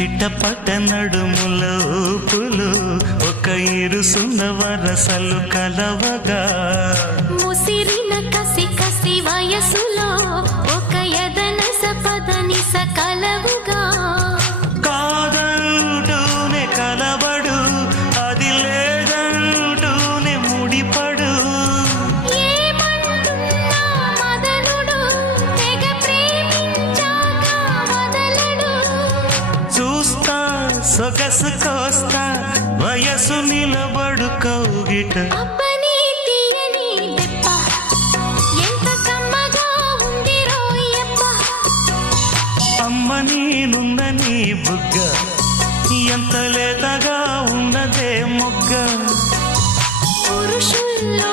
చిట్టపట్ట నడుముల ఊపులు ఒక ఇరుసున్న వరసలు కలవగా ముసిరిన కసి కసి వయసులో ఒక యదన సపదని సకలవుగా కాదంటూనే కలబడు అది లేదంటూనే ముడిపడు ఏమంటున్నా మదనుడు తెగ ప్రేమించాక వదలడు చూస్తా సొగసు కోస్తా వయసు నిలబడు కౌగిట అబ్బని తీయని దెబ్బ ఎంత కమ్మగా ఉంది రోయప్ప అమ్మ నేనున్న నీ బుగ్గ ఎంత లేతగా ఉన్నదే మొగ్గ పురుషుల్లో